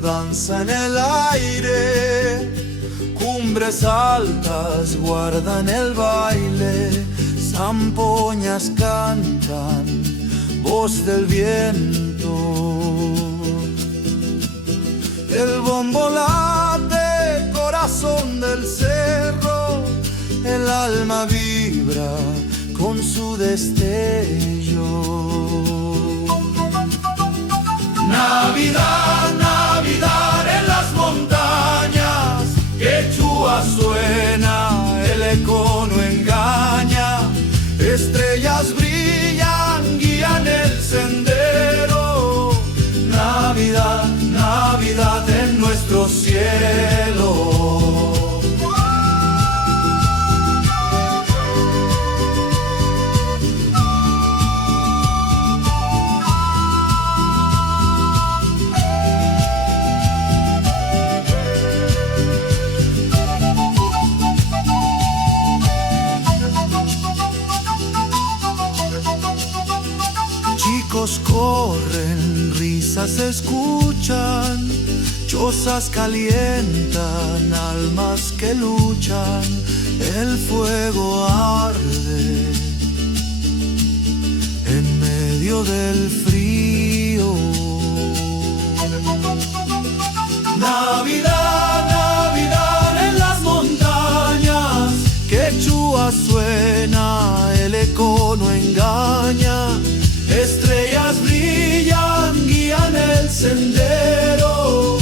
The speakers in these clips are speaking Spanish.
danza en el aire, cumbres altas guardan el baile, zampoñas cantan, voz del viento. El bombo late, corazón del cerro, el alma vibra con su destello. Navidad, Navidad en las montañas, quechua suena, el eco no engaña, estrellas brillan, guían el sendero. Navidad, Navidad en nuestro cielo. Chicos corren, risas se escuchan, chozas calientan, almas que luchan, el fuego arde en medio del frío. Navidad, Navidad en las montañas, quechua suena, el eco no engaña, estrellas brillan, guían el sendero.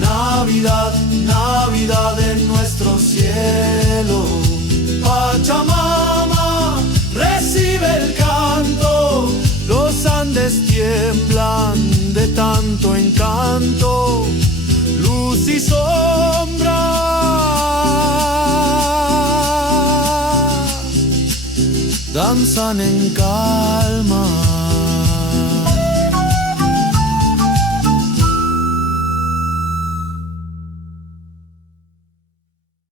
Navidad, Navidad en nuestro cielo. Pachamama recibe el canto, los Andes tiemblan de tanto encanto, luz y sombra danzan en calma.